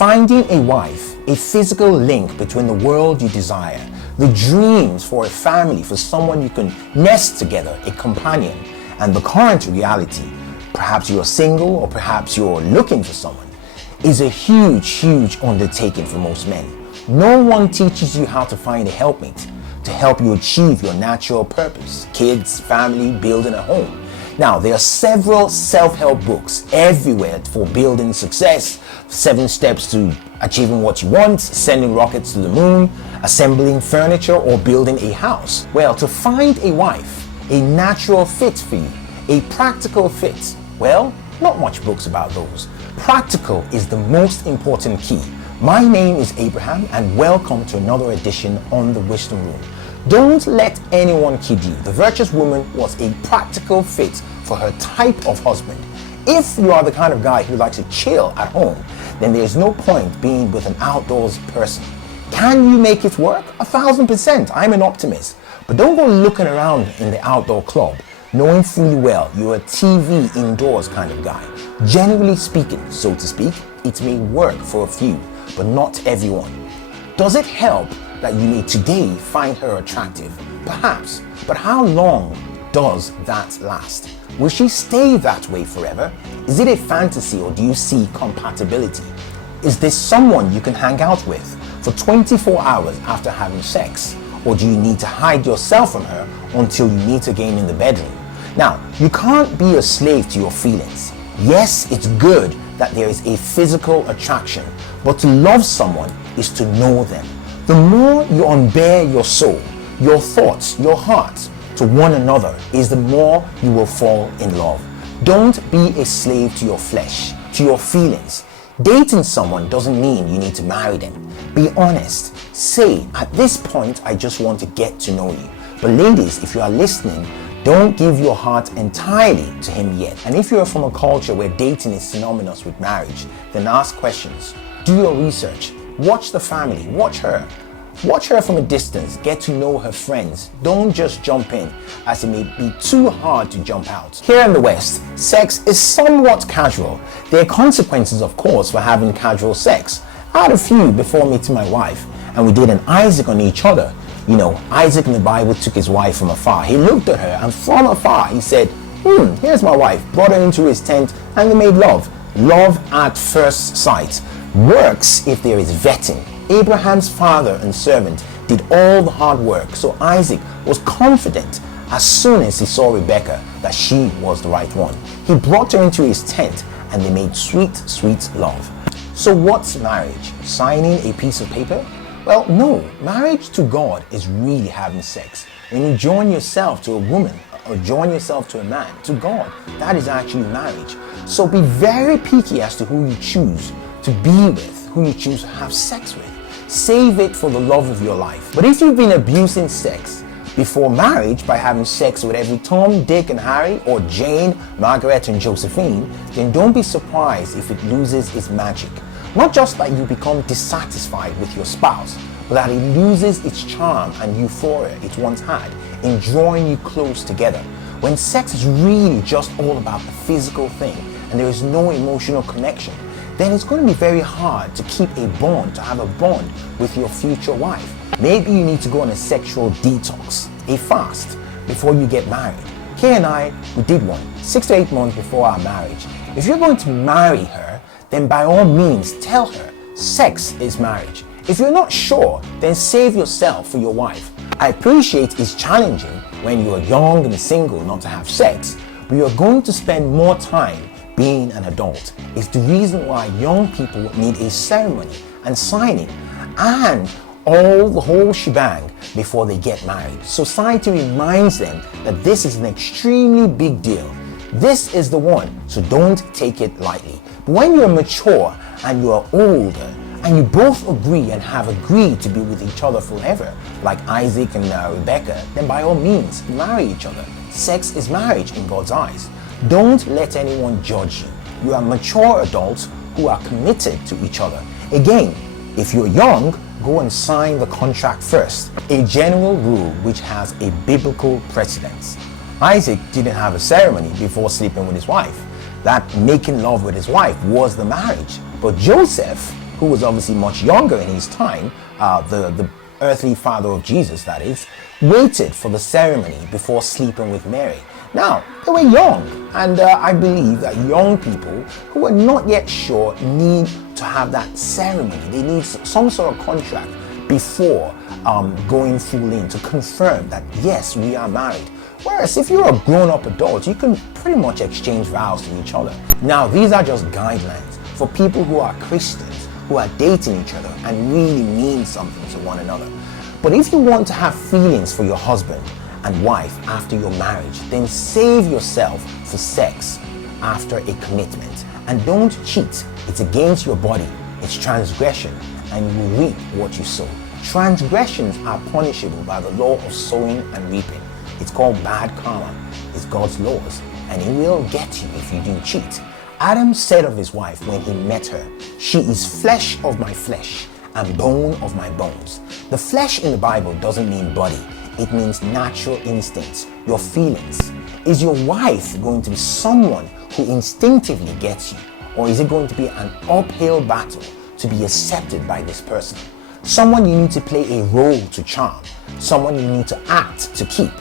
Finding a wife, a physical link between the world you desire, the dreams for a family, for someone you can nest together, a companion, and the current reality, perhaps you're single or perhaps you're looking for someone, is a huge undertaking for most men. No one teaches you how to find a helpmate to help you achieve your natural purpose, kids, family, building a home. Now, there are several self-help books everywhere for building success, 7 steps to achieving what you want, sending rockets to the moon, assembling furniture, or building a house. Well, to find a wife, a natural fit for you, a practical fit, well, not much books about those. Practical is the most important key. My name is Abraham, and welcome to another edition on the Wisdom Room. Don't let anyone kid you. The virtuous woman was a practical fit for her type of husband. If you are the kind of guy who likes to chill at home, then there's no point being with an outdoors person. Can you make it work? 1000%. I'm an optimist. But don't go looking around in the outdoor club knowing fully well you're a TV indoors kind of guy. Generally speaking, so to speak, it may work for a few, but not everyone. Does it help that you may today find her attractive? Perhaps, but how long does that last? Will she stay that way forever? Is it a fantasy, or do you see compatibility? Is this someone you can hang out with for 24 hours after having sex? Or do you need to hide yourself from her until you meet again in the bedroom? Now, you can't be a slave to your feelings. Yes, it's good that there is a physical attraction, but to love someone is to know them. The more you unbear your soul, your thoughts, your heart to one another, is the more you will fall in love. Don't be a slave to your flesh, to your feelings. Dating someone doesn't mean you need to marry them. Be honest. Say, at this point, I just want to get to know you. But ladies, if you are listening, don't give your heart entirely to him yet. And if you're from a culture where dating is synonymous with marriage, then ask questions. Do your research. Watch the family. Watch her. Watch her from a distance. Get to know her friends. Don't just jump in, as it may be too hard to jump out. Here in the West, sex is somewhat casual. There are consequences, of course, for having casual sex. I had a few before meeting my wife, and we did an Isaac on each other. You know, Isaac in the Bible took his wife from afar. He looked at her, and from afar he said, here's my wife. Brought her into his tent, and they made love. Love at first sight. Works if there is vetting. Abraham's father and servant did all the hard work, so Isaac was confident as soon as he saw Rebekah that she was the right one. He brought her into his tent, and they made sweet love. So what's marriage? Signing a piece of paper? Well, no. Marriage to God is really having sex. When you join yourself to a woman or join yourself to a man, to God, that is actually marriage. So be very picky as to who you choose to be with, who you choose to have sex with. Save it for the love of your life. But if you've been abusing sex before marriage by having sex with every Tom, Dick, and Harry, or Jane, Margaret, and Josephine, then don't be surprised if it loses its magic. Not just that you become dissatisfied with your spouse, but that it loses its charm and euphoria it once had in drawing you close together. When sex is really just all about the physical thing and there is no emotional connection, then it's going to be very hard to keep a bond, to have a bond with your future wife. Maybe you need to go on a sexual detox, a fast, before you get married. Kay and I, we did one 6 to 8 months before our marriage. If you're going to marry her, then by all means tell her sex is marriage. If you're not sure, then save yourself for your wife. I appreciate it's challenging when you're young and single not to have sex, but you're going to spend more time being an adult. It's the reason why young people need a ceremony and signing and the whole shebang before they get married. Society reminds them that this is an extremely big deal. This is the one, so don't take it lightly. But when you're mature and you are older and you both agree and have agreed to be with each other forever, like Isaac and Rebekah, then by all means marry each other. Sex is marriage in God's eyes. Don't let anyone judge you. You are mature adults who are committed to each other. Again, if you're young, go and sign the contract first. A general rule which has a biblical precedence. Isaac didn't have a ceremony before sleeping with his wife. That making love with his wife was the marriage. But Joseph who was obviously much younger in his time, the earthly father of Jesus, that is, waited for the ceremony before sleeping with Mary. Now, they were young, and I believe that young people who are not yet sure need to have that ceremony. They need some sort of contract before going full in to confirm that, yes, we are married. Whereas if you're a grown-up adult, you can pretty much exchange vows to each other. Now, these are just guidelines for people who are Christians, who are dating each other and really mean something to one another. But if you want to have feelings for your husband and wife after your marriage, then save yourself for sex after a commitment. And don't cheat. It's against your body. It's transgression, and you will reap what you sow. Transgressions are punishable by the law of sowing and reaping. It's called bad karma. It's God's laws, and it will get you if you do cheat. Adam said of his wife when he met her, "She is flesh of my flesh and bone of my bones." The flesh in the Bible doesn't mean body. It means natural instincts, your feelings. Is your wife going to be someone who instinctively gets you? Or is it going to be an uphill battle to be accepted by this person? Someone you need to play a role to charm. Someone you need to act to keep.